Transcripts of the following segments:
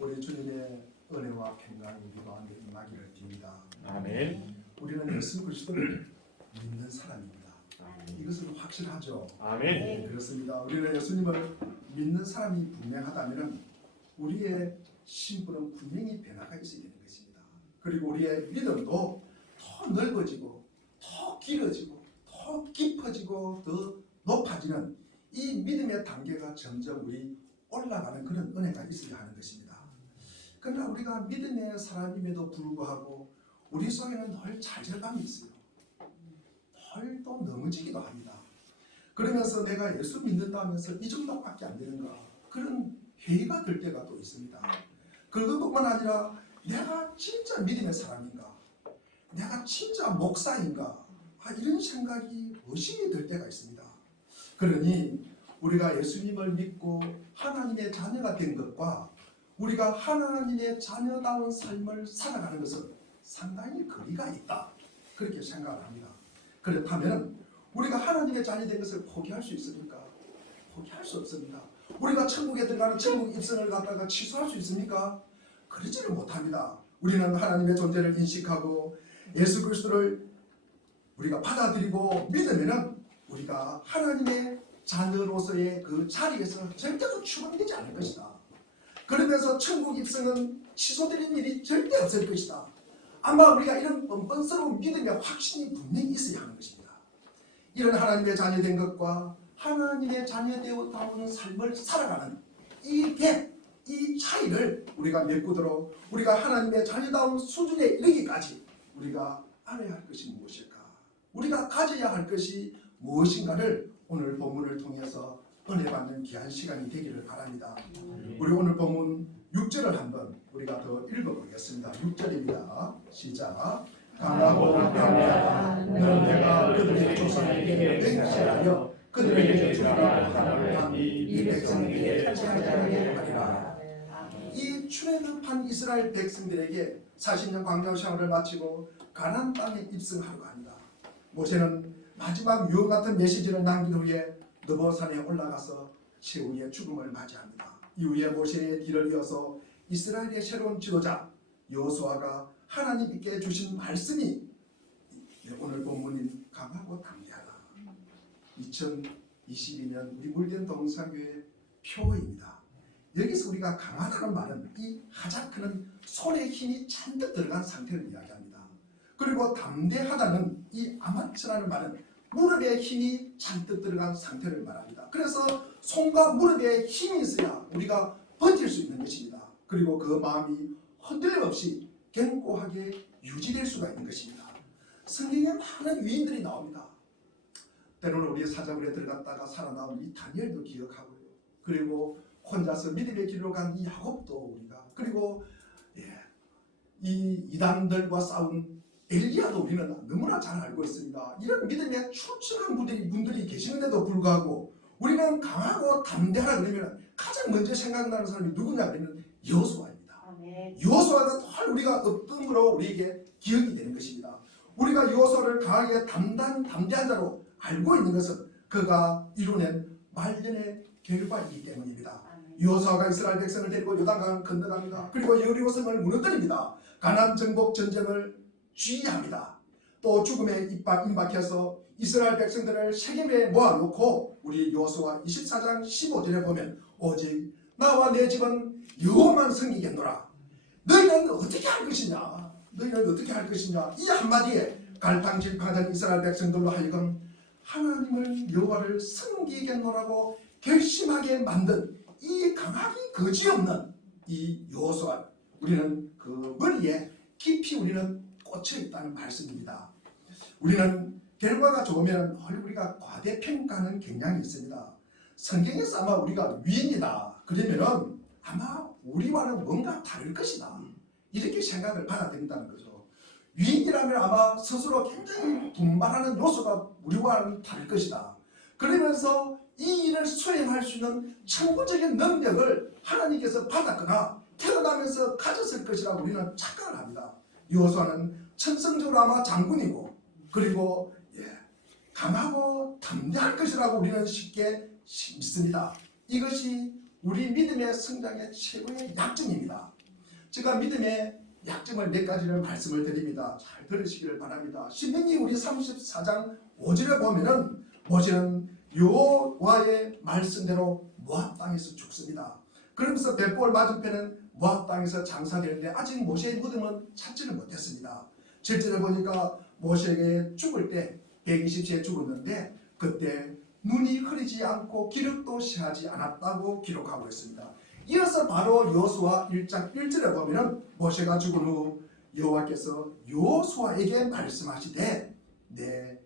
우리 주님의 은혜와 평강이 우리 가운데 임하기를 빕니다. 아멘. 우리는 예수 그리스도를 믿는 사람입니다. 이것은 확실하죠. 아멘. 그렇습니다. 우리는 예수님을 믿는 사람이 분명하다면 우리의 신분은 분명히 변화가 있어야 되는 것입니다. 그리고 우리의 믿음도 더 넓어지고 더 길어지고 더 깊어지고 더 높아지는 이 믿음의 단계가 점점 우리 올라가는 그런 은혜가 있어야 하는 것입니다. 그러나 우리가 믿음의 사람임에도 불구하고 우리 속에는 늘 좌절감이 있어요. 늘 또 넘어지기도 합니다. 그러면서 내가 예수 믿는다 하면서 이 정도밖에 안 되는가, 그런 회의가 들 때가 또 있습니다. 그것뿐만 아니라 내가 진짜 믿음의 사람인가, 내가 진짜 목사인가, 이런 생각이 의심이 들 때가 있습니다. 그러니 우리가 예수님을 믿고 하나님의 자녀가 된 것과 우리가 하나님의 자녀다운 삶을 살아가는 것은 상당히 거리가 있다, 그렇게 생각을 합니다. 그렇다면 우리가 하나님의 자녀 된 것을 포기할 수 있습니까? 포기할 수 없습니다. 우리가 천국에 들어가는 천국 입성을 갖다가 취소할 수 있습니까? 그러지를 못합니다. 우리는 하나님의 존재를 인식하고 예수 그리스도를 우리가 받아들이고 믿으면은 우리가 하나님의 자녀로서의 그 자리에서 절대로 추방되지 않을 것이다. 그러면서 천국 입성은 취소되는 일이 절대 없을 것이다. 아마 우리가 이런 뻔뻔스러운 믿음의 확신이 분명히 있어야 하는 것입니다. 이런 하나님의 자녀 된 것과 하나님의 자녀되어다운 삶을 살아가는 이 갭, 이 차이를 우리가 메꾸도록 우리가 하나님의 자녀다운 수준에 이르기까지 우리가 알아야 할 것이 무엇일까? 우리가 가져야 할 것이 무엇인가를 오늘 본문을 통해서 은혜 받는 귀한 시간이 되기를 바랍니다. 우리 오늘 본문 6절을 한번 우리가 더 읽어보겠습니다. 6절입니다. 시작. 강하고 강하다 너는 내가 그들의 조상에게 맹세하여 그들에게 주라 하나를 이 백성에게 찾아가게 하리라. 이 출애굽한 이스라엘 백성들에게 40년 광야 생활을 마치고 가나안 땅에 입성하려고 합니다. 모세는 마지막 유언 같은 메시지를 남긴 후에 느보산에 올라가서 최후의 죽음을 맞이합니다. 이후에 모세의 뒤를 이어서 이스라엘의 새로운 지도자 여호수아가 하나님께 주신 말씀이 오늘 본문인 강하고 담대하다, 2022년 우리 물된 동산교회 표어입니다. 여기서 우리가 강하다는 말은 이 하자크는 손에 힘이 잔뜩 들어간 상태를 이야기합니다. 그리고 담대하다는 이 아마츠라는 말은 무릎에 힘이 잔뜩 들어간 상태를 말합니다. 그래서 손과 무릎에 힘이 있어야 우리가 버틸 수 있는 것입니다. 그리고 그 마음이 흔들림 없이 견고하게 유지될 수가 있는 것입니다. 성경에 많은 위인들이 나옵니다. 때로는 우리의 사자굴에 들어갔다가 살아나온 이 다니엘도 기억하고요. 그리고 혼자서 믿음의 길로 간 이 야곱도 우리가, 그리고 이 이단들과 싸운 엘리야도 우리는 너무나 잘 알고 있습니다. 이런 믿음의 출중한 분들이 계시는데도 불구하고 우리는 강하고 담대하라 그러면 가장 먼저 생각나는 사람이 누구냐 그러면 여호수아입니다. 여호수아가 늘 우리가 엎뜸으로 우리에게 기억이 되는 것입니다. 우리가 여호수아를 강하게 담대한 자로 알고 있는 것은 그가 이뤄낸 말년의 결과이기 때문입니다. 여호수아가 이스라엘 백성을 데리고 요단강을 건너갑니다. 그리고 여리고 성을 무너뜨립니다. 가나안 정복 전쟁을 주의합니다. 또 죽음에 임박해서 이스라엘 백성들을 세겜에 모아놓고 우리 여호수아 24장 15절에 보면 오직 나와 내 집은 여호와만 섬기겠노라. 너희는 어떻게 할 것이냐? 너희는 어떻게 할 것이냐? 이 한마디에 갈팡질팡하던 이스라엘 백성들로 하여금 하나님을 여호와를 섬기겠노라고 결심하게 만든 이 강하기 거지없는 이 여호수아, 우리는 그 머리에 깊이 우리는 꽂혀 있다는 말씀입니다. 우리는 결과가 좋으면 우리가 과대평가하는 경향이 있습니다. 성경에서 아마 우리가 위인이다 그러면은 아마 우리와는 뭔가 다를 것이다, 이렇게 생각을 받아들인다는 거죠. 위인이라면 아마 스스로 굉장히 분발하는 요소가 우리와는 다를 것이다. 그러면서 이 일을 수행할 수 있는 천부적인 능력을 하나님께서 받았거나 태어나면서 가졌을 것이라고 우리는 착각을 합니다. 여호수아는 천성적으로 아마 장군이고 그리고 강하고 담대할 것이라고 우리는 쉽게 믿습니다. 이것이 우리 믿음의 성장의 최고의 약점입니다. 제가 믿음의 약점을 몇 가지를 말씀을 드립니다. 잘 들으시기를 바랍니다. 신명기 우리 34장 5절에 보면은 모세는 여호와의 말씀대로 모압 땅에서 죽습니다. 그러면서 벳볼 맞은편은 모압 땅에서 장사되는데 아직 모세의 무덤은 찾지를 못했습니다. 실제로 보니까 모세에게 죽을 때 120세에 죽었는데 그때 눈이 흐리지 않고 기력도 시하지 않았다고 기록하고 있습니다. 이어서 바로 여호수아 1장 1절에 보면은 모세가 죽은 후 여호와께서 여호수아에게 말씀하시되 내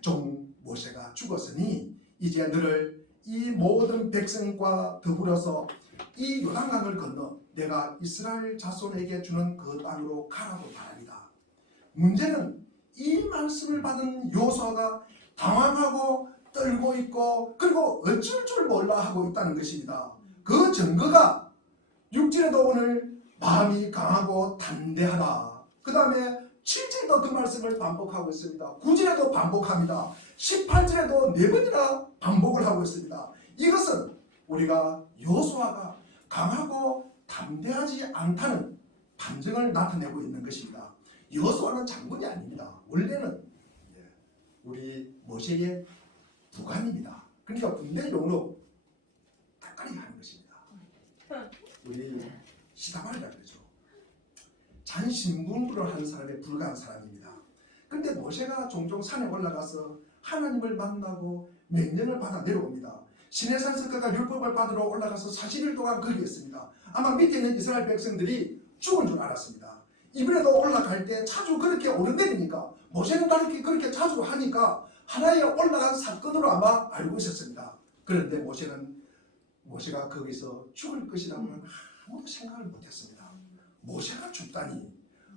종 모세가 죽었으니 이제 너를 이 모든 백성과 더불어서 이 요단강을 건너 내가 이스라엘 자손에게 주는 그 땅으로 가라고 말합니다. 문제는 이 말씀을 받은 여호수아가 당황하고 떨고 있고 그리고 어쩔 줄 몰라 하고 있다는 것입니다. 그 증거가 6절에도 오늘 마음이 강하고 담대하다. 그 다음에 7절에도 그 말씀을 반복하고 있습니다. 9절에도 반복합니다. 18절에도 4번이나 반복을 하고 있습니다. 이것은 우리가 여호수아가 강하고 담대하지 않다는 반증을 나타내고 있는 것입니다. 여호수아는 장군이 아닙니다. 원래는 우리 모세의 부관입니다. 그러니까 군대 용으로 닭가리 하는 것입니다. 우리 시다발이라 그러죠. 잔신분부를 하는 사람에 불과한 사람입니다. 그런데 모세가 종종 산에 올라가서 하나님을 만나고 명령을 받아 내려옵니다. 시내산에서 그가 율법을 받으러 올라가서 40일 동안 거기 있습니다. 아마 밑에 있는 이스라엘 백성들이 죽은 줄 알았습니다. 이번에도 올라갈 때 자주 그렇게 오르내리니까 모세는 그렇게 자주 하니까 하나의 올라간 사건으로 아마 알고 있었습니다. 그런데 모세가 거기서 죽을 것이라고는 아무도 생각을 못했습니다. 모세가 죽다니.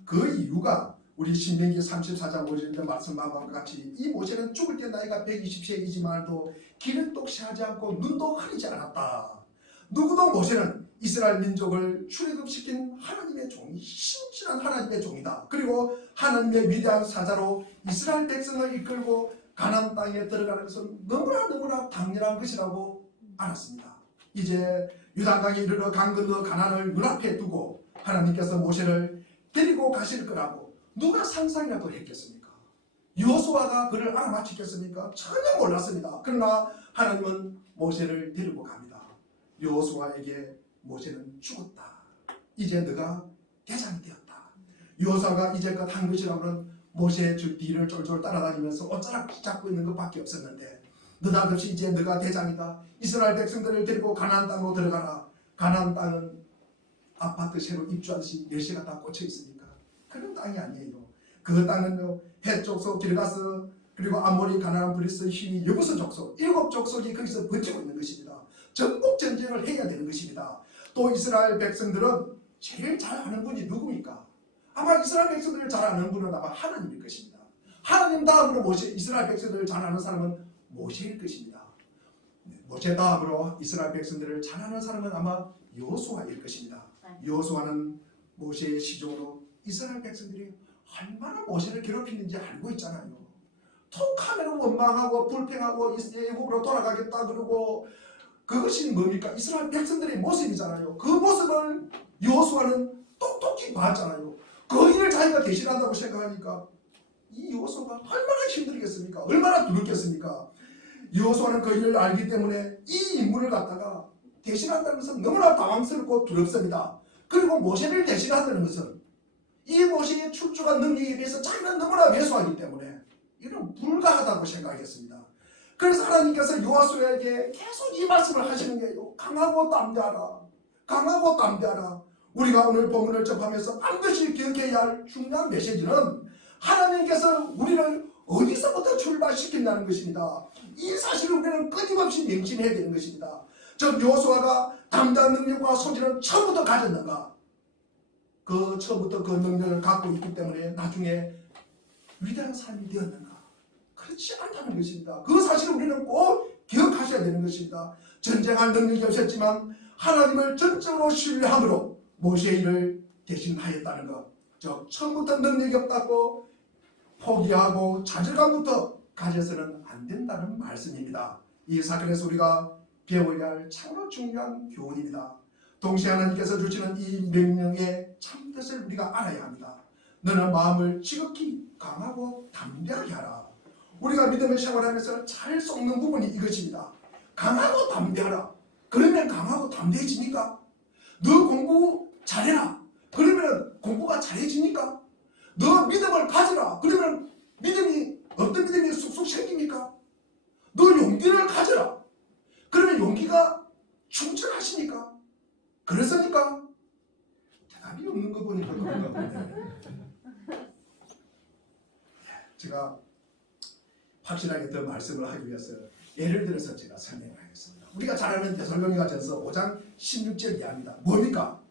그 이유가 우리 신명기 34장 5절에 말씀한 것과 같이 이 모세는 죽을 때 나이가 120세이지만도 길을 똑시하지 않고 눈도 흐리지 않았다. 누구도 모세는 이스라엘 민족을 출애굽시킨 하나님의 종이 신실한 하나님의 종이다. 그리고 하나님의 위대한 사자로 이스라엘 백성을 이끌고 가나안 땅에 들어가는 것은 너무나 당연한 것이라고 알았습니다. 이제 요단강에 이르러 강 건너 가나안을 눈앞에 두고 하나님께서 모세를 데리고 가실 거라고 누가 상상이라도 했겠습니까? 여호수아가 그를 알아맞히겠습니까? 전혀 몰랐습니다. 그러나 하나님은 모세를 데리고 갑니다. 여호수아에게 모세는 죽었다. 이제 너가 대장이 되었다. 여호수아가 이제껏 한 것이라고는 모세의 뒤를 쫄쫄 따라다니면서 옷자락 잡고 있는 것밖에 없었는데 느닷없이 이제 너가 대장이다. 이스라엘 백성들을 데리고 가나안 땅으로 들어가라. 가나안 땅은 아파트 새로 입주하듯이 열쇠가 다 꽂혀 있으니까 그런 땅이 아니에요. 그 땅은요 헷족속 길가스 그리고 아모리 가나안 브리스 히위 여부스 족속 7족속이 거기서 버티고 있는 것입니다. 전복 전쟁을 해야 되는 것입니다. 또 이스라엘 백성들은 제일 잘 아는 분이 누굽니까? 아마 이스라엘 백성들을 잘 아는 분은 아마 하나님일 것입니다. 하나님 다음으로 이스라엘 백성들을 잘 아는 사람은 모세일 것입니다. 모세 다음으로 이스라엘 백성들을 잘 아는 사람은 아마 여호수아일 것입니다. 여호수아는 모세의 시종으로 이스라엘 백성들이 얼마나 모세를 괴롭히는지 알고 있잖아요. 톡하면 원망하고 불평하고 애국으로 돌아가겠다 그러고 그것이 뭡니까? 이스라엘 백성들의 모습이잖아요. 그 모습을 여호수아는 똑똑히 봤잖아요. 그 일을 자기가 대신한다고 생각하니까 이 여호수아가 얼마나 힘들겠습니까? 얼마나 두렵겠습니까? 여호수아는 그 일을 알기 때문에 이 인물을 갖다가 대신한다는 것은 너무나 당황스럽고 두렵습니다. 그리고 모세를 대신한다는 것은 이 모세의 출중한 능력에 비해서 자기는 너무나 왜소하기 때문에 이는 불가하다고 생각했습니다. 그래서 하나님께서 여호수아에게 계속 이 말씀을 하시는 거예요. 강하고 담대하라. 강하고 담대하라. 우리가 오늘 본문을 접하면서 반드시 기억해야 할 중요한 메시지는 하나님께서 우리를 어디서부터 출발시킨다는 것입니다. 이 사실을 우리는 끊임없이 명심해야 되는 것입니다. 즉 여호수아가 담대한 능력과 소질은 처음부터 가졌는가? 그 처음부터 그 능력을 갖고 있기 때문에 나중에 위대한 삶이 되었는가? 그렇지 않다는 것입니다. 그 사실을 우리는 꼭 기억하셔야 되는 것입니다. 전쟁할 능력이 없었지만 하나님을 전적으로 신뢰함으로 모세의 일을 대신하였다는 것. 즉 처음부터 능력이 없다고 포기하고 좌절감부터 가져서는 안 된다는 말씀입니다. 이 사건에서 우리가 배워야 할 참으로 중요한 교훈입니다. 동시에 하나님께서 주시는 이 명령의 참뜻을 우리가 알아야 합니다. 너는 마음을 지극히 강하고 담대하게 하라. 우리가 믿음의 생활하면서 잘 썩는 부분이 이것입니다. 강하고 담대하라. 그러면 강하고 담대해집니까? 너 공부 잘해라. 그러면 공부가 잘해집니까? 너 믿음을 가져라. 그러면 믿음이 어떤 믿음이 쑥쑥 생깁니까? 너 용기를 가져라. 그러면 용기가 충천하십니까? 그렇습니까? 대답이 없는 거 보니까 그런가 보네. 제가 확실하게 더 말씀을 하기 위해서 예를 들어서 제가 설명을 하겠습니다. 우리가 잘 아는 데살로니가전서 5장 16절 이하입니다. 뭡니까?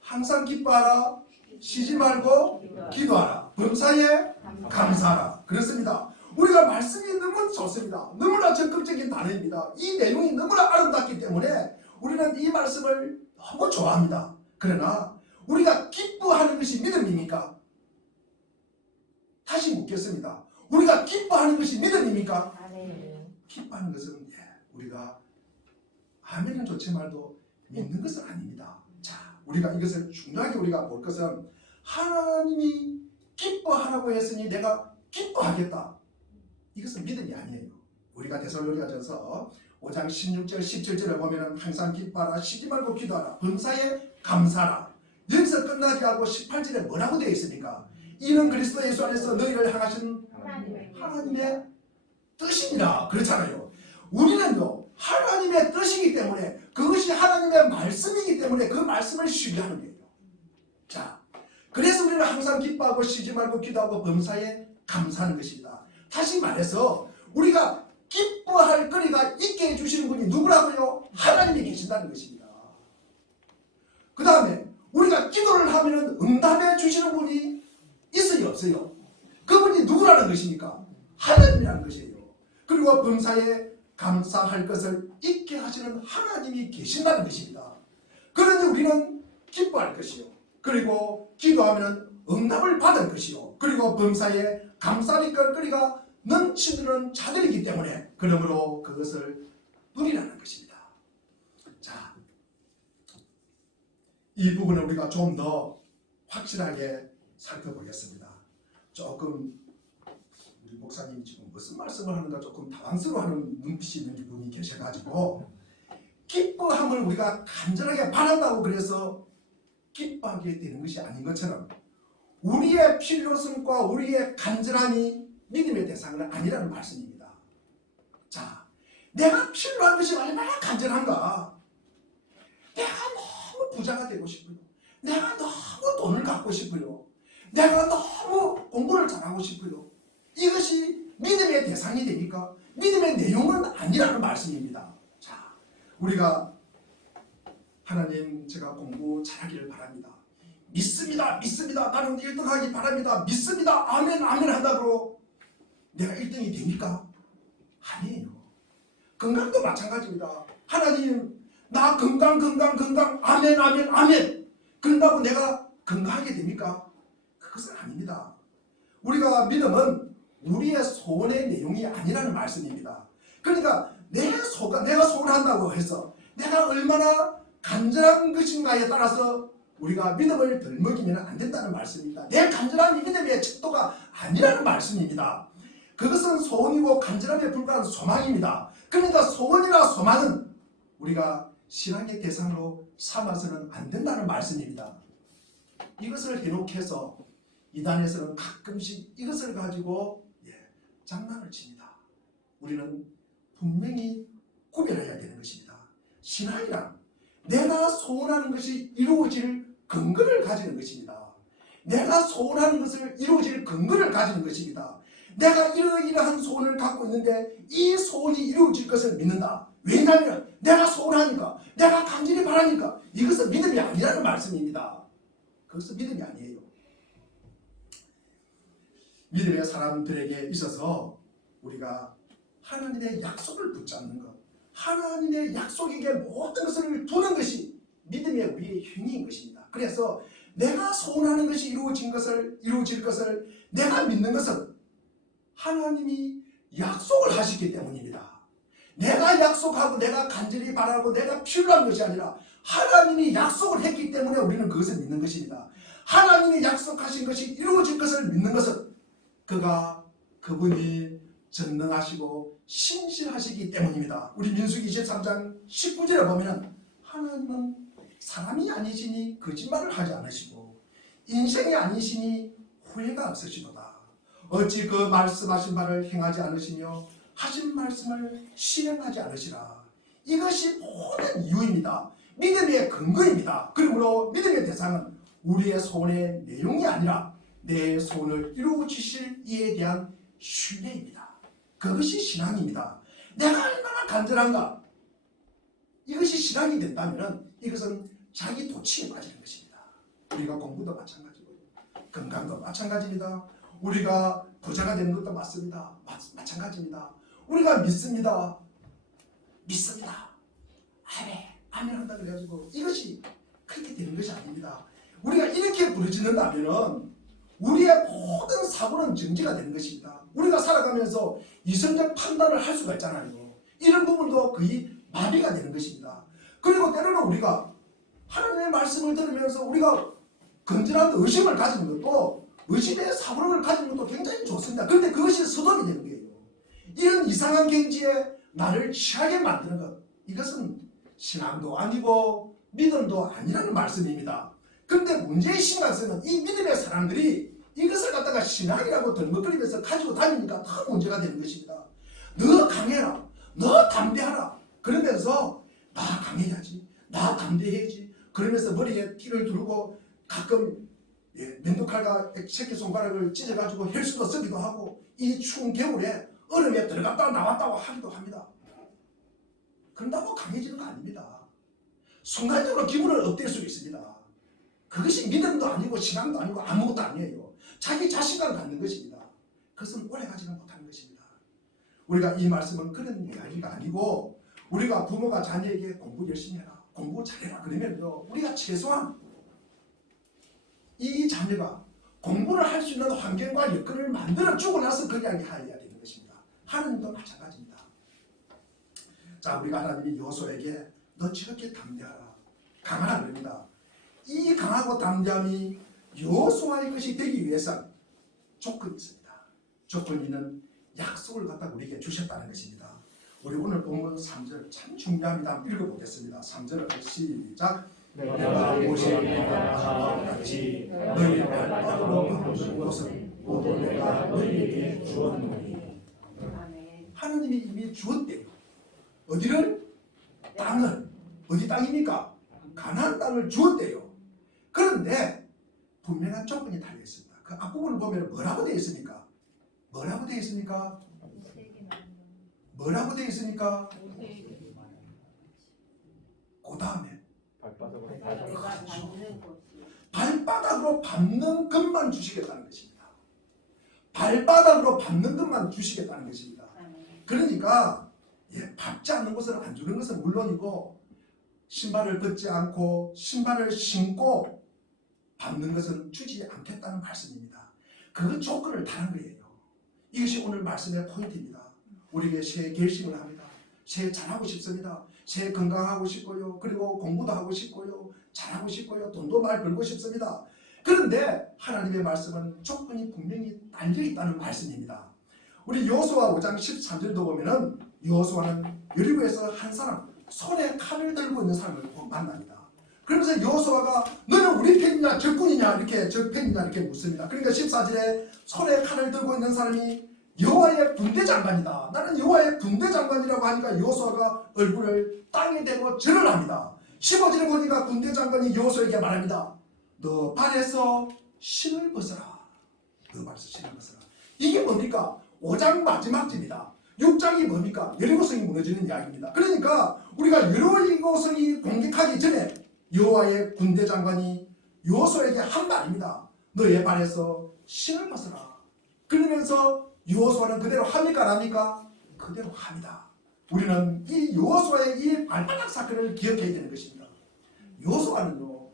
항상 기뻐하라. 쉬지 말고 기도하라. 범사에 감사하라. 그렇습니다. 우리가 말씀이 너무 좋습니다. 너무나 적극적인 단어입니다. 이 내용이 너무나 아름답기 때문에 우리는 이 말씀을 너무 좋아합니다. 그러나 우리가 기뻐하는 것이 믿음입니까? 다시 묻겠습니다. 우리가 기뻐하는 것이 믿음입니까? 기뻐하는 것은 우리가 아멘은 좋지 말도 믿는 것은 아닙니다. 자, 우리가 이것을 중요하게 우리가 볼 것은 하나님이 기뻐하라고 했으니 내가 기뻐하겠다. 이것은 믿음이 아니에요. 우리가 데살로니가전서 5장 16절 17절을 보면은 항상 기뻐하라. 쉬지 말고 기도하라. 범사에 감사하라. 여기서 끝나지 않고 18절에 뭐라고 되어 있습니까? 이는 그리스도 예수 안에서 너희를 향하신 하나님의 뜻이니라. 그렇잖아요. 우리는요 하나님의 뜻이기 때문에 그것이 하나님의 말씀이기 때문에 그 말씀을 신뢰하는 거예요. 자, 그래서 우리는 항상 기뻐하고 쉬지 말고 기도하고 범사에 감사하는 것입니다. 다시 말해서 우리가 기뻐할 거리가 있게 해주시는 분이 누구라고요? 하나님이 계신다는 것입니다. 그 다음에 우리가 기도를 하면 응답해 주시는 분이 있어요 없어요? 그분이 누구라는 것입니까? 하나님이라는 것이에요. 그리고 범사에 감사할 것을 잊게 하시는 하나님이 계신다는 것입니다. 그러니 우리는 기뻐할 것이요. 그리고 기도하면 응답을 받을 것이요. 그리고 범사에 감사할 것거리가 넘치는 자들이기 때문에 그러므로 그것을 누리라는 것입니다. 자, 이 부분을 우리가 좀 더 확실하게 살펴보겠습니다. 조금 우리 목사님이 지금 무슨 말씀을 하는가 조금 당황스러워하는 눈빛이 있는 분이 계셔가지고 기뻐함을 우리가 간절하게 바란다고 그래서 기뻐하게 되는 것이 아닌 것처럼 우리의 필요성과 우리의 간절함이 믿음의 대상은 아니라는 말씀입니다. 자, 내가 필요한 것이 얼마나 간절한가. 내가 너무 부자가 되고 싶어요. 내가 너무 돈을 갖고 싶어요. 내가 너무 공부를 잘하고 싶어요. 이것이 믿음의 대상이 되니까 믿음의 내용은 아니라는 말씀입니다. 자, 우리가 하나님 제가 공부 잘하기를 바랍니다. 믿습니다. 믿습니다. 나는 1등 하기 바랍니다. 믿습니다. 아멘 아멘 한다고 내가 1등이 됩니까? 아니에요. 건강도 마찬가지입니다. 하나님 나 건강 아멘 아멘 아멘 그런다고 내가 건강하게 됩니까? 그것은 아닙니다. 우리가 믿음은 우리의 소원의 내용이 아니라는 말씀입니다. 그러니까 내가 소원한다고 해서 내가 얼마나 간절한 것인가에 따라서 우리가 믿음을 덜 먹이면 안 된다는 말씀입니다. 내 간절함이 믿음의 척도가 아니라는 말씀입니다. 그것은 소원이고 간절함에 불과한 소망입니다. 그러니까 소원이나 소망은 우리가 신앙의 대상으로 삼아서는 안 된다는 말씀입니다. 이것을 해놓고서 이단에서는 가끔씩 이것을 가지고 장난을 칩니다. 우리는 분명히 구별해야 되는 것입니다. 신앙이란 내가 소원하는 것이 이루어질 근거를 가지는 것입니다. 내가 소원하는 것을 이루어질 근거를 가지는 것입니다. 내가 이러이러한 소원을 갖고 있는데 이 소원이 이루어질 것을 믿는다. 왜냐하면 내가 소원하니까 내가 간절히 바라니까 이것은 믿음이 아니라는 말씀입니다. 그것은 믿음이 아니에요. 믿음의 사람들에게 있어서 우리가 하나님의 약속을 붙잡는 것, 하나님의 약속에게 모든 것을 두는 것이 믿음의 우리의 행위인 것입니다. 그래서 내가 소원하는 것이 이루어질 것을 내가 믿는 것은 하나님이 약속을 하시기 때문입니다. 내가 약속하고 내가 간절히 바라고 내가 필요한 것이 아니라 하나님이 약속을 했기 때문에 우리는 그것을 믿는 것입니다. 하나님이 약속하신 것이 이루어질 것을 믿는 것은 그분이 전능하시고 신실하시기 때문입니다. 우리 민수기 23장 19절에 보면 하나님은 사람이 아니시니 거짓말을 하지 않으시고 인생이 아니시니 후회가 없으시도다. 어찌 그 말씀하신 바를 행하지 않으시며 하신 말씀을 실행하지 않으시라. 이것이 모든 이유입니다. 믿음의 근거입니다. 그러므로 믿음의 대상은 우리의 소원의 내용이 아니라 내 소원을 이루어 주실 이에 대한 신뢰입니다. 그것이 신앙입니다. 내가 얼마나 간절한가? 이것이 신앙이 된다면 이것은 자기 도취에 빠지는 것입니다. 우리가 공부도 마찬가지고요. 건강도 마찬가지입니다. 우리가 부자가 되는 것도 맞습니다. 마찬가지입니다. 우리가 믿습니다. 아멘 한다 그래가지고 이것이 그렇게 되는 것이 아닙니다. 우리가 이렇게 부르짖는다면 우리의 모든 사고는 정지가 되는 것입니다. 우리가 살아가면서 이성적 판단을 할 수가 있잖아요. 이런 부분도 거의 마비가 되는 것입니다. 그리고 때로는 우리가 하나님의 말씀을 들으면서 우리가 건전한 의심을 가지는 것도 의심의 사고를 가지는 것도 굉장히 좋습니다. 그런데 그것이 서dom이 되는 거예요. 이런 이상한 경지에 나를 취하게 만드는 것, 이것은 신앙도 아니고 믿음도 아니라는 말씀입니다. 그런데 문제의 심각성은 이 믿음의 사람들이 이것을 갖다가 신앙이라고 덜먹거리면서 가지고 다니니까 더 문제가 되는 것입니다. 너 강해라, 너 담대하라 그러면서 나 강해야지, 나 담대해야지 그러면서 머리에 띠를 두르고 가끔 면도칼과 새끼손가락을 찢어가지고 헬스도 쓰기도 하고 이 추운 겨울에 얼음에 들어갔다 나왔다고 하기도 합니다. 그런다고 강해지는 거 아닙니다. 순간적으로 기분을 업될 수 있습니다. 그것이 믿음도 아니고 신앙도 아니고 아무것도 아니에요. 자기 자신감 갖는 것입니다. 그것은 오래가지는 못하는 것입니다. 우리가 이 말씀은 그런 이야기가 아니고 우리가 부모가 자녀에게 공부 열심히 해라, 공부 잘해라 그러면요 우리가 최소한 이 자녀가 공부를 할 수 있는 환경과 여건을 만들어주고 나서 그 이야기 해야 되는 것입니다. 하나님도 마찬가지입니다. 자, 우리가 하나님이 여호수아에게 너 저렇게 담대하라, 강하라 그럽니다. 이 강하고 담대함이 여호수아의 것이 되기 위해서 조건이 있습니다. 조건이는 약속을 갖다 우리에게 주셨다는 것입니다. 우리 오늘 본문 3절 참 중요합니다. 한번 읽어보겠습니다. 3절을 시작. 내가 모세에게 말한 같이 너희 발바닥으로 밟는 것은 모두 내가 너희에게 주었노니. 하나님이 이미 주었대요. 어디를? 땅을. 어디 땅입니까? 가나안 땅을 주었대요. 그런데 분명한 조건이 달려있습니다. 그 앞부분을 보면 뭐라고 되어 있습니까? 뭐라고 되어 있습니까? 뭐라고 되어 있습니까? 그 다음에 발바닥으로 밟는 것만 주시겠다는 것입니다. 발바닥으로 밟는 것만 주시겠다는 것입니다. 그러니까 밟지 않는 것을 안 주는 것은 물론이고 신발을 벗지 않고 신발을 신고 밟는 것은 주지 않겠다는 말씀입니다. 그 조건을 다른 거예요. 이것이 오늘 말씀의 포인트입니다. 우리에게 새해 결심을 합니다. 새해 잘하고 싶습니다. 새해 건강하고 싶고요. 그리고 공부도 하고 싶고요. 잘하고 싶고요. 돈도 많이 벌고 싶습니다. 그런데 하나님의 말씀은 조건이 분명히 달려있다는 말씀입니다. 우리 여호수아 5장 13절도 보면은 여호수아는 여리고에서 한 사람, 손에 칼을 들고 있는 사람을 만납니다. 그러면서 여호수아가 너는 우리 편이냐 적군이냐 이렇게 적편이냐 이렇게 묻습니다. 그러니까 14절에 손에 칼을 들고 있는 사람이 여호와의 군대 장관이다. 나는 여호와의 군대 장관이라고 하니까 여호수아가 얼굴을 땅에 대고 절을 합니다. 15절에 보니까 군대 장관이 여호수아에게 말합니다. 너 발에서 신을 벗어라. 너 발에서 신을 벗어라. 이게 뭡니까? 5장 마지막 절입니다. 6장이 뭡니까? 여리고성이 무너지는 이야기입니다. 그러니까 우리가 여리고성이 공격하기 전에 여호와의 군대 장관이 여호수아에게 한 말입니다. 너의 발에서 신을 벗어라. 그러면서 여호수아는 그대로 합니까 안 합니까? 그대로 합니다. 우리는 이 여호수아의 이 발바닥 사건을 기억해야 되는 것입니다. 여호수아는요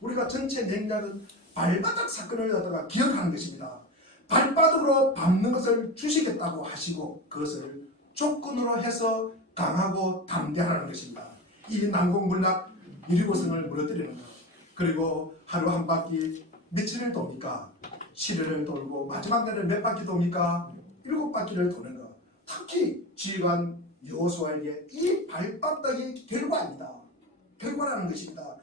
우리가 전체 맥락은 발바닥 사건을 갖다가 기억하는 것입니다. 발바닥으로 밟는 것을 주시겠다고 하시고 그것을 조건으로 해서 강하고 담대하라는 것입니다. 이 난공불락 이리고성을 무너뜨리는 것. 그리고 하루 한 바퀴 며칠을 돕니까? 7일을 돌고 마지막 날에 몇 바퀴 돕니까? 7바퀴를 도는 것. 특히 지휘관 여호수아에게 이 발바닥이 결과입니다. 결과라는 것입니다.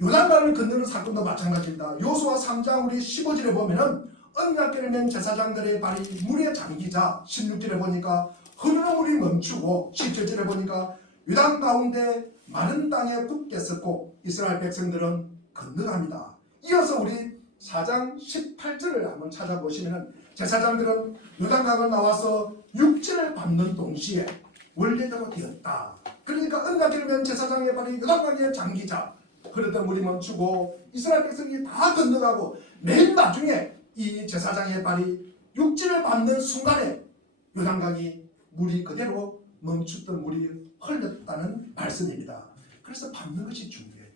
요단강을 건너는 사건도 마찬가지입니다. 여호수아 3장 우리 15절에 보면은 언약궤를 맨 제사장들의 발이 물에 잠기자 16절에 보니까 흐르는 물이 멈추고 17절에 보니까 요단 가운데 마른 땅에 굳게 섰고 이스라엘 백성들은 건너갑니다. 이어서 우리 4장 18절을 한번 찾아보시면 제사장들은 요단강을 나와서 육지를 밟는 동시에 원래대로 되었다. 그러니까 언약궤를 맨 제사장의 발이 요단강에 잠기자 흐르던 물이 멈추고 이스라엘 백성이 다 건너가고 맨 나중에 이 제사장의 발이 육지를 밟는 순간에 요단강이 물이 그대로 멈췄던 물이 흘렀다는 말씀입니다. 그래서 밟는 것이 중요해요.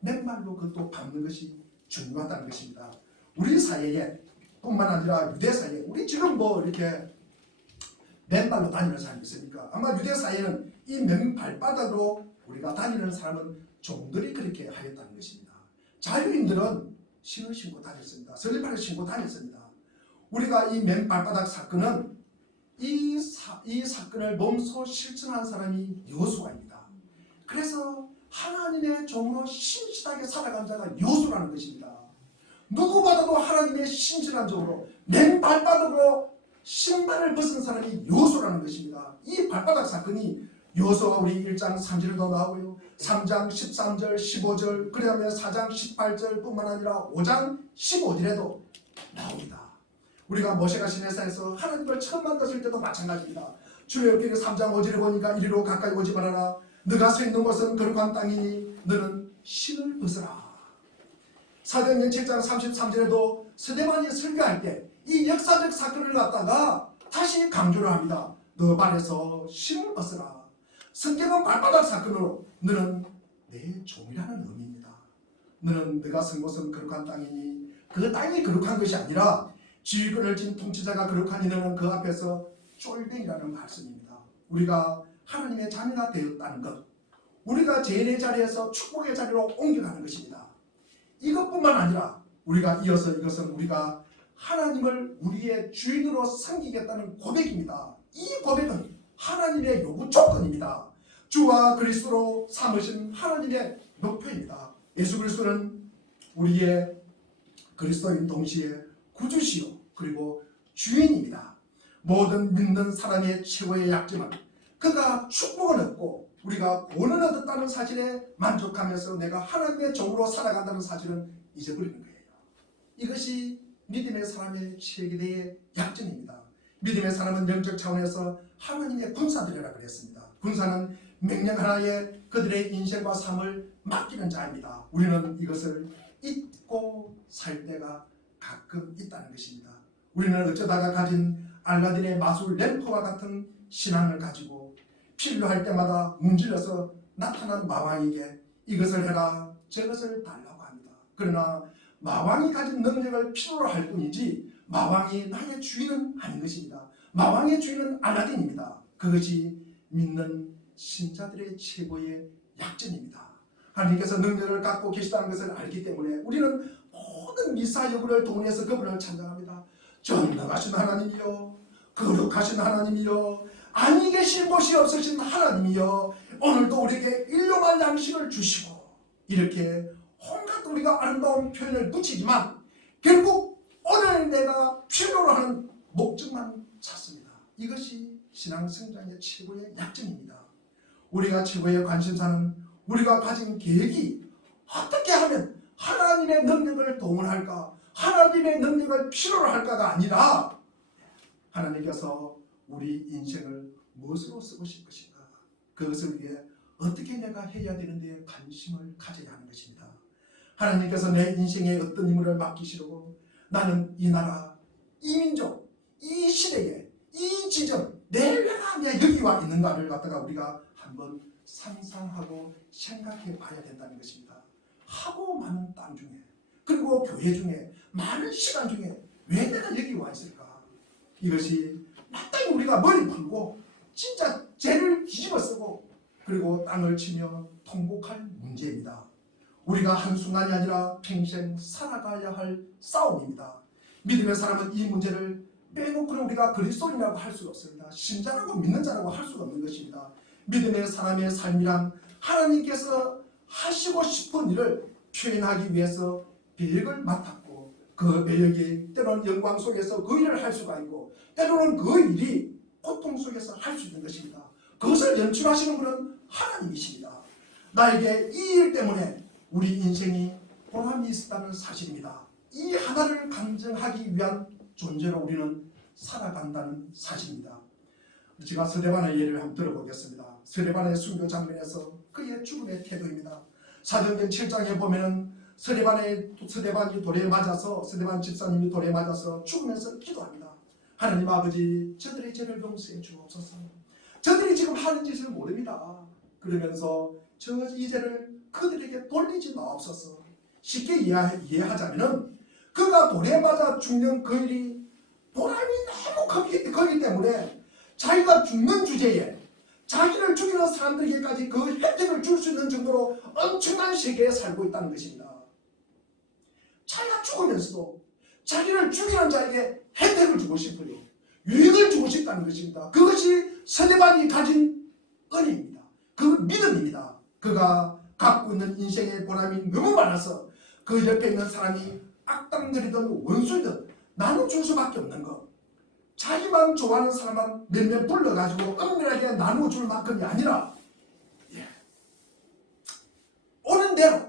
맨발로 그것도 밟는 것이 중요하다는 것입니다. 우리 사회에 뿐만 아니라 유대 사회에 우리 지금 뭐 이렇게 맨발로 다니는 사람이 있습니까? 아마 유대 사회는 이 맨발바닥으로 우리가 다니는 사람은 종들이 그렇게 하였다는 것입니다. 자유인들은 신을 신고 다녔습니다. 설리팔을 신고 다녔습니다. 우리가 이 맨발바닥 사건은 이 사건을 몸소 실천한 사람이 여호수아입니다. 그래서 하나님의 종으로 신실하게 살아간 자가 여호수아라는 것입니다. 누구보다도 하나님의 신실한 종으로 맨발바닥으로 신발을 벗은 사람이 여호수아라는 것입니다. 이 발바닥 사건이 여호수아 우리 1장 3절에도 나오고요. 3장 13절 15절 그 다음에 4장 18절 뿐만 아니라 5장 15절에도 나옵니다. 우리가 모세가 시내산에서 하나님을 처음 만났을 때도 마찬가지입니다. 출애굽기 3장 5절에 보니까 이리로 가까이 오지 말아라. 너가 서 있는 곳은 거룩한 땅이니 너는 신을 벗어라. 사도행전 7장 33절에도 스데반이 설교할 때 이 역사적 사건을 갖다가 다시 강조를 합니다. 너 발에서 신을 벗어라. 성경은 발바닥 사건으로 너는 내 종이라는 의미입니다. 너는 네가 선 곳은 거룩한 땅이니 그 땅이 거룩한 것이 아니라 지휘권을 쥔 통치자가 거룩하니 너는 그 앞에서 쫄병이라는 말씀입니다. 우리가 하나님의 자녀가 되었다는 것, 우리가 제일의 자리에서 축복의 자리로 옮겨가는 것입니다. 이것뿐만 아니라 우리가 이어서 이것은 우리가 하나님을 우리의 주인으로 섬기겠다는 고백입니다. 이 고백은 하나님의 요구 조건입니다. 주와 그리스도로 삼으신 하나님의 목표입니다. 예수 그리스도는 우리의 그리스도인 동시에 구주시요 그리고 주인입니다. 모든 믿는 사람의 최고의 약점은 그가 축복을 얻고 우리가 구원을 얻었다는 사실에 만족하면서 내가 하나님의 종으로 살아간다는 사실은 잊어버리는 거예요. 이것이 믿음의 사람의 최대의 약점입니다. 믿음의 사람은 영적 차원에서 하나님의 군사들이라 그랬습니다. 군사는 명령 하나에 그들의 인생과 삶을 맡기는 자입니다. 우리는 이것을 잊고 살 때가 가끔 있다는 것입니다. 우리는 어쩌다가 가진 알라딘의 마술 램프와 같은 신앙을 가지고 필요할 때마다 문질러서 나타난 마왕에게 이것을 해라 저것을 달라고 합니다. 그러나 마왕이 가진 능력을 필요로 할 뿐이지 마왕이 나의 주인은 아닌 것입니다. 마왕의 주인은 알라딘입니다. 그것이 믿는 신자들의 최고의 약점입니다. 하나님께서 능력을 갖고 계시다는 것을 알기 때문에 우리는 모든 미사 여부를 동원해서 그분을 찬양합니다. 전능하신 하나님이여 거룩하신 하나님이여 아니 계신 곳이 없으신 하나님이여 오늘도 우리에게 일용할 양식을 주시고 이렇게 온갖 우리가 아름다운 표현을 붙이지만 결국 오늘 내가 필요로 하는 목적만 찾습니다. 이것이 신앙 성장의 최고의 약점입니다. 우리가 최고의 관심사는 우리가 가진 계획이 어떻게 하면 하나님의 능력을 동원할까 하나님의 능력을 필요로 할까가 아니라 하나님께서 우리 인생을 무엇으로 쓰고 싶으실 것인가 그것을 위해 어떻게 내가 해야 되는데 관심을 가져야 하는 것입니다. 하나님께서 내 인생에 어떤 임무를 맡기시려고 나는 이 나라, 이 민족, 이 시대에 이 지점 내가 여기 와 있는가를 갖다가 우리가 한번 상상하고 생각해 봐야 된다는 것입니다. 하고 많은 땅 중에 그리고 교회 중에 많은 시간 중에 왜 내가 여기 와 있을까? 이것이 마땅히 우리가 머리 풀고 진짜 죄를 뒤집어 쓰고 그리고 땅을 치며 통곡할 문제입니다. 우리가 한순간이 아니라 평생 살아가야 할 싸움입니다. 믿음의 사람은 이 문제를 빼놓고는 우리가 그리스도인이라고 할 수가 없습니다. 신자라고 믿는 자라고 할 수가 없는 것입니다. 믿음의 사람의 삶이란 하나님께서 하시고 싶은 일을 표현하기 위해서 배역을 맡았고 그 배역이 때로는 영광 속에서 그 일을 할 수가 있고 때로는 그 일이 고통 속에서 할 수 있는 것입니다. 그것을 연출하시는 분은 하나님이십니다. 나에게 이 일 때문에 우리 인생이 보람이 있다는 사실입니다. 이 하나를 간증하기 위한 존재로 우리는 살아간다는 사실입니다. 제가 스데반의 예를 한번 들어보겠습니다. 스데반의 순교 장면에서 그의 죽음의 태도입니다. 사도행전 7장에 보면은 스데반이 돌에 맞아서 스데반 집사님이 돌에 맞아서 죽으면서 기도합니다. 하나님 아버지, 저들의 죄를 용서해 주옵소서. 저들이 지금 하는 짓을 모릅니다. 그러면서 이 죄를 그들에게 돌리지 마옵소서. 쉽게 이해하자면은 그가 돌에 맞아 죽는 그 일이 보람이 너무 크기 때문에 자기가 죽는 주제에 자기를 죽이는 사람들에게까지 그 혜택을 줄 수 있는 정도로 엄청난 세계에 살고 있다는 것입니다. 자기가 죽으면서도 자기를 죽이는 자에게 혜택을 주고 싶어요. 유익을 주고 싶다는 것입니다. 그것이 스데반이 가진 은혜입니다. 그 믿음입니다. 그가 갖고 있는 인생의 보람이 너무 많아서 그 옆에 있는 사람이 악당들이든 원수이든 나눠줄 수밖에 없는 것. 자기만 좋아하는 사람만 몇몇 불러가지고 은밀하게 나눠줄 만큼이 아니라 오는 대로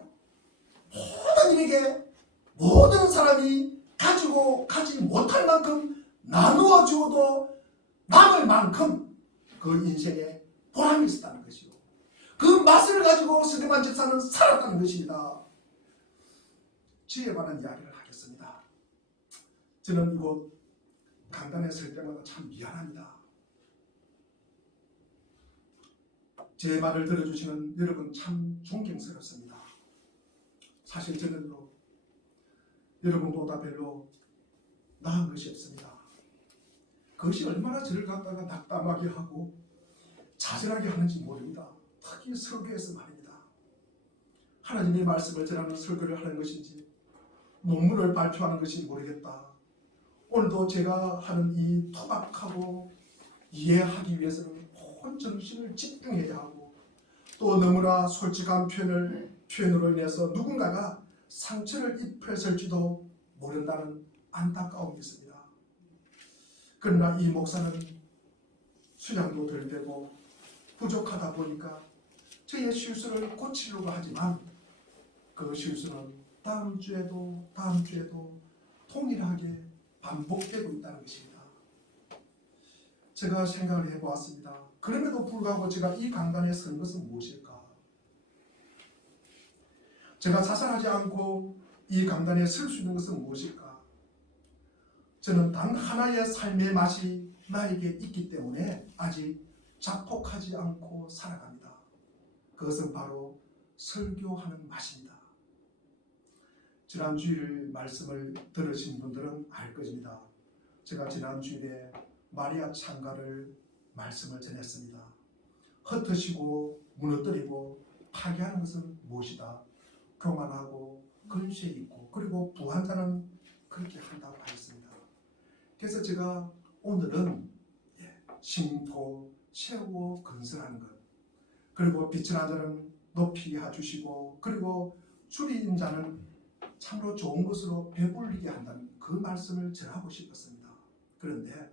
모든 이에게 모든 사람이 가지고 가지 못할 만큼 나누어 주어도 남을 만큼 그 인생에 보람이 있었다는 것이요. 그 맛을 가지고 스데반 집사는 살았다는 것입니다. 지에 관한 이야기를 하겠습니다. 저는 이곳 강단에 설 때마다 참 미안합니다. 제 말을 들어주시는 여러분 참 존경스럽습니다. 사실 저는요, 여러분보다 별로 나은 것이 없습니다. 그것이 얼마나 저를 갖다가 낙담하게 하고 좌절하게 하는지 모릅니다. 특히 설교에서 말입니다. 하나님의 말씀을 전하는 설교를 하는 것인지 논문을 발표하는 것인지 모르겠다. 오늘도 제가 하는 이 토박하고 이해하기 위해서는 온 정신을 집중해야 하고 또 너무나 솔직한 표현으로 인해서 누군가가 상처를 입혔을지도 모른다는 안타까움이 있습니다. 그러나 이 목사는 수량도 덜 되고 부족하다 보니까 저의 실수를 고치려고 하지만 그 실수는 다음 주에도 동일하게 반복되고 있다는 것입니다. 제가 생각을 해보았습니다. 그럼에도 불구하고 제가 이 강단에 선 것은 무엇일까? 제가 자살하지 않고 이 강단에 설 수 있는 것은 무엇일까? 저는 단 하나의 삶의 맛이 나에게 있기 때문에 아직 자폭하지 않고 살아갑니다. 그것은 바로 설교하는 맛입니다. 지난 주일 말씀을 들으신 분들은 알 것입니다. 제가 지난 주일에 마리아 창가를 말씀을 전했습니다. 흩으시고 무너뜨리고 파괴하는 것은 무엇이다? 교만하고 근세 있고 그리고 부한 자는 그렇게 한다고 하였습니다. 그래서 제가 오늘은 싱토, 채우고 건설하는 것, 그리고 빛을 한 자는 높이 해주시고 그리고 줄인 자는 참으로 좋은 것으로 배불리게 한다는 그 말씀을 전하고 싶었습니다. 그런데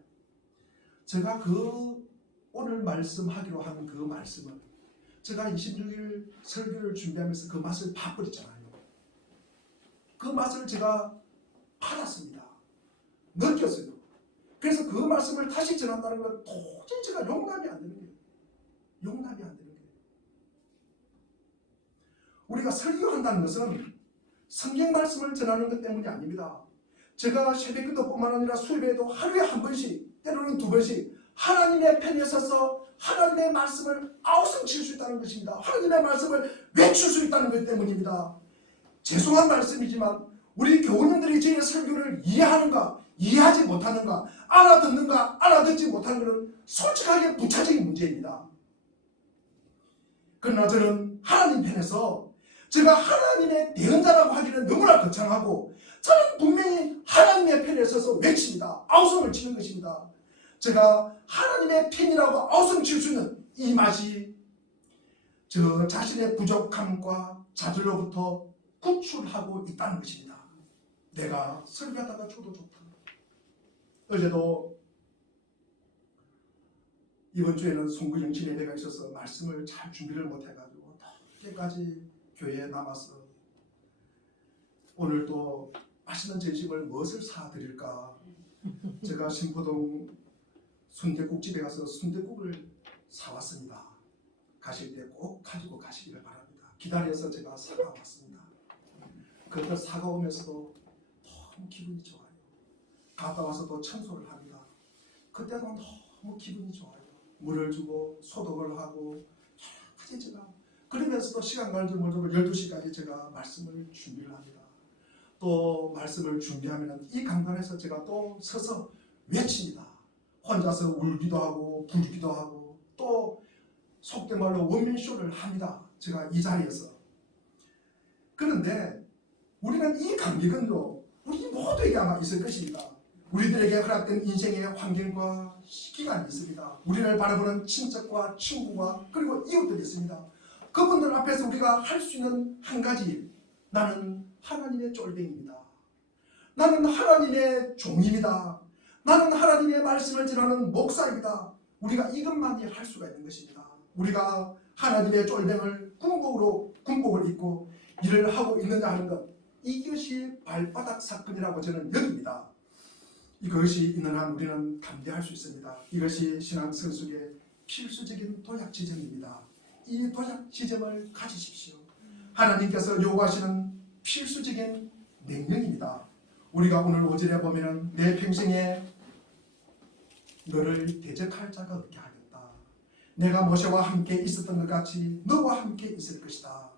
제가 오늘 말씀하기로 한 그 말씀은 제가 26일 설교를 준비하면서 그 맛을 봐버렸잖아요. 그 맛을 제가 받았습니다. 느꼈어요. 그래서 그 말씀을 다시 전한다는 건 도저히 제가 용납이 안 되는 거예요. 용납이 안 되는 거예요. 우리가 설교한다는 것은 성경 말씀을 전하는 것 때문이 아닙니다. 제가 새벽기도뿐만 아니라 수요일에도 하루에 한 번씩 때로는 두 번씩 하나님의 편에 서서 하나님의 말씀을 아우성 칠 수 있다는 것입니다. 하나님의 말씀을 외칠 수 있다는 것 때문입니다. 죄송한 말씀이지만 우리 교우님들이 제 설교를 이해하는가 이해하지 못하는가, 알아듣는가, 알아듣지 못하는 것은 솔직하게 부차적인 문제입니다. 그러나 저는 하나님 편에서 제가 하나님의 대언자라고 하기는 너무나 거창하고 저는 분명히 하나님의 편에 서서 외칩니다. 아우성을 치는 것입니다. 제가 하나님의 편이라고 아우성 칠 수 있는 이 맛이 저 자신의 부족함과 자들로부터 구출하고 있다는 것입니다. 내가 설교하다가 저도 좋다. 어제도 이번 주에는 송구영신 예배가 있어서 말씀을 잘 준비를 못해가지고 늦게까지 교회에 남아서 오늘도 맛있는 점심을 무엇을 사드릴까. 제가 신포동 순댓국집에 가서 순댓국을 사왔습니다. 가실 때 꼭 가지고 가시기를 바랍니다. 기다려서 제가 사가왔습니다. 그걸 사가오면서도 너무 기분이 좋아요. 갔다 와서도 청소를 합니다. 그때도 너무 기분이 좋아요. 물을 주고 소독을 하고 여러 가지 제가 그러면서도 시간 가는 줄 모르고 12시까지 제가 말씀을 준비를 합니다. 또 말씀을 준비하면 이 강단에서 제가 또 서서 외칩니다. 혼자서 울기도 하고 불기도 하고 또 속된 말로 원맨쇼를 합니다. 제가 이 자리에서. 그런데 우리는 이 감격은요 우리 모두에게 아마 있을 것입니다. 우리들에게 허락된 인생의 환경과 기간이 있습니다. 우리를 바라보는 친척과 친구와 그리고 이웃들이 있습니다. 그분들 앞에서 우리가 할 수 있는 한 가지, 나는 하나님의 쫄병입니다. 나는 하나님의 종입니다. 나는 하나님의 말씀을 전하는 목사입니다. 우리가 이것만이 할 수가 있는 것입니다. 우리가 하나님의 쫄병을 군복을 입고 일을 하고 있느냐 하는 것, 이것이 발바닥 사건이라고 저는 여깁니다. 이것이 있는 한 우리는 담대할 수 있습니다. 이것이 신앙 성숙의 필수적인 도약 지점입니다. 이 도약 지점을 가지십시오. 하나님께서 요구하시는 필수적인 명령입니다. 우리가 오늘 5절에 보면 내 평생에 너를 대적할 자가 없게 하겠다. 내가 모세와 함께 있었던 것 같이 너와 함께 있을 것이다.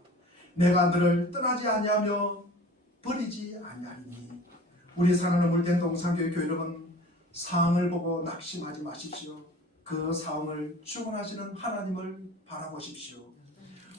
내가 너를 떠나지 아니하며 버리지 아니하리니. 우리 사랑하는 물된 동산교회 교회 여러분, 상황을 보고 낙심하지 마십시오. 그 상황을 주관하시는 하나님을 바라보십시오.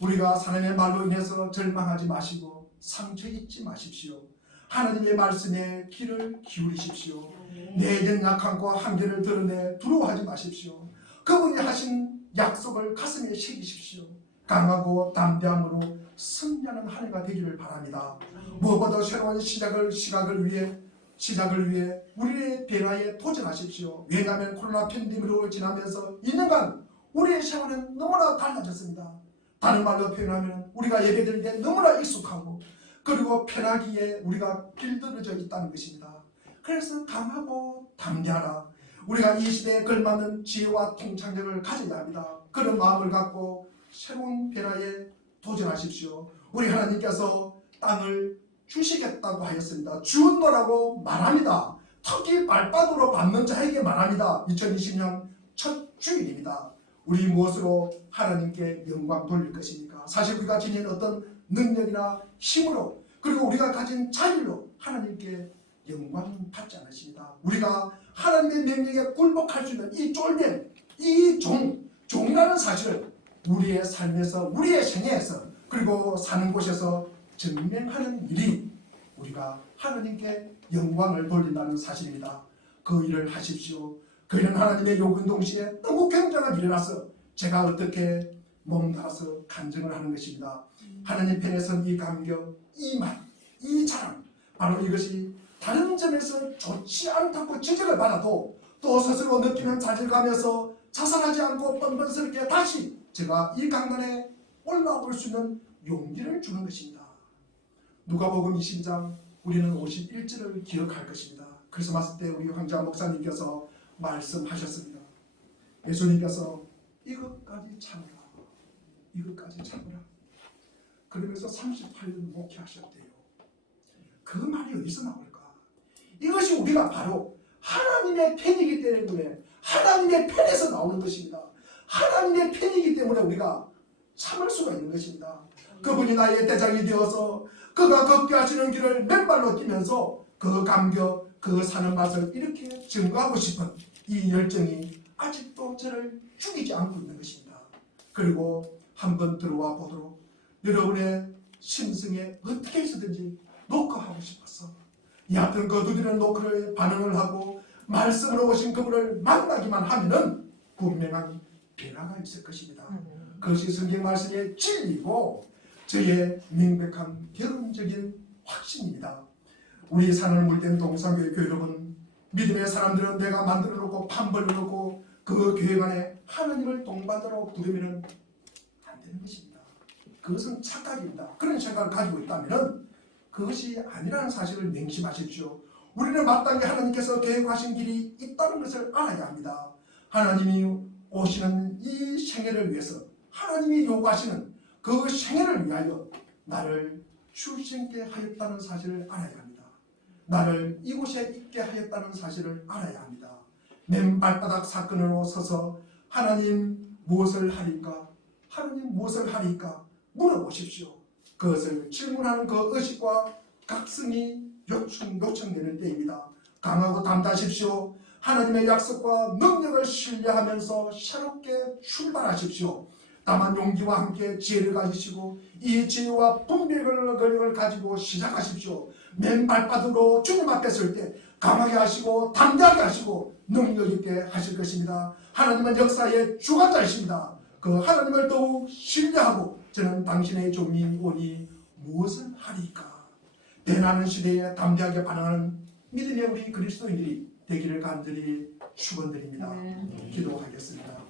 우리가 사람의 말로 인해서 절망하지 마시고 상처 입지 마십시오. 하나님의 말씀에 귀를 기울이십시오. 내 연약함과 한계를 드러내 두려워하지 마십시오. 그분이 하신 약속을 가슴에 새기십시오. 강하고 담대함으로 승리하는 한 해가 되기를 바랍니다. 무엇보다 새로운 시작을 위해 우리의 변화에 도전하십시오. 왜냐하면 코로나 팬데믹으로 지나면서 2년간 우리의 생활은 너무나 달라졌습니다. 다른 말로 표현하면 우리가 예배드릴 때 너무나 익숙하고 그리고 편하기에 우리가 길들여져 있다는 것입니다. 그래서 강하고 담대하라. 우리가 이 시대에 걸맞는 지혜와 통찰력을 가져야 합니다. 그런 마음을 갖고 새로운 변화에 도전하십시오. 우리 하나님께서 땅을 주시겠다고 하였습니다. 주었노라고 말합니다. 특히 발바닥으로 밟는 자에게 말합니다. 2020년 첫 주일입니다. 우리 무엇으로 하나님께 영광 돌릴 것입니까? 사실 우리가 지닌 어떤 능력이나 힘으로 그리고 우리가 가진 자질로 하나님께 영광 받지 않으십니다. 우리가 하나님의 명령에 굴복할 수 있는 이 쫄병, 이 종이라는 사실을 우리의 삶에서 우리의 생애에서 그리고 사는 곳에서 증명하는 일이 우리가 하나님께 영광을 돌린다는 사실입니다. 그 일을 하십시오. 그 일은 하나님의 요구인 동시에 너무 굉장한 일이라서 제가 어떻게 몸담아서 간증을 하는 것입니다. 하나님 편에서는 이 감격, 이 맛, 이 자랑, 바로 이것이 다른 점에서 좋지 않다고 지적을 받아도 또 스스로 느끼는 자질감에서 자살하지 않고 뻔뻔스럽게 다시 제가 이 강단에 올라올 수 있는 용기를 주는 것입니다. 누가복음 22장 우리는 51절을 기억할 것입니다. 크리스마스 때 우리 황자 목사님께서 말씀하셨습니다. 예수님께서 이것까지 참으라. 이것까지 참으라. 그러면서 38년 목회하셨대요. 그 말이 어디서 나올까? 이것이 우리가 바로 하나님의 편이기 때문에 하나님의 편에서 나오는 것입니다. 하나님의 편이기 때문에 우리가 참을 수가 있는 것입니다. 그분이 나의 대장이 되어서 그가 걷게 하시는 길을 맨발로 뛰면서 그 감격, 그 사는 맛을 이렇게 증거하고 싶은 이 열정이 아직도 저를 죽이지 않고 있는 것입니다. 그리고 한번 들어와 보도록 여러분의 심성에 어떻게 해서든지 녹화하고 싶어서 얕은 거두들은 녹화에 반응을 하고 말씀으로 오신 그분을 만나기만 하면은 분명한 변화가 있을 것입니다. 그것이 성경 말씀의 진리고 저의 명백한 결론적인 확신입니다. 우리 산을 물된 동산교회 교회 여러분, 믿음의 사람들은 내가 만들어 놓고 판벌려 놓고 그 교회 안에 하나님을 동반으로 부르면 안 되는 것입니다. 그것은 착각입니다. 그런 생각을 가지고 있다면 그것이 아니라는 사실을 명심하십시오. 우리는 마땅히 하나님께서 계획하신 길이 있다는 것을 알아야 합니다. 하나님이 오시는 이 생애를 위해서 하나님이 요구하시는 그 생애를 위하여 나를 출생케 하였다는 사실을 알아야 합니다. 나를 이곳에 있게 하였다는 사실을 알아야 합니다. 맨발바닥 사건으로 서서 하나님 무엇을 하리까? 하나님 무엇을 하리까? 물어보십시오. 그것을 질문하는 그 의식과 각성이 요청되는 때입니다. 강하고 담대하십시오. 하나님의 약속과 능력을 신뢰하면서 새롭게 출발하십시오. 다만 용기와 함께 지혜를 가지시고 이 지혜와 분별력을 가지고 시작하십시오. 맨발바닥으로 주님 앞에 설 때 강하게 하시고 담대하게 하시고 능력 있게 하실 것입니다. 하나님은 역사의 주관자이십니다. 그 하나님을 더욱 신뢰하고 저는 당신의 종이 오니 무엇을 하리까? 대나는 시대에 담대하게 반응하는 믿음의 우리 그리스도인들이 되기를 간절히 축원드립니다. 기도하겠습니다.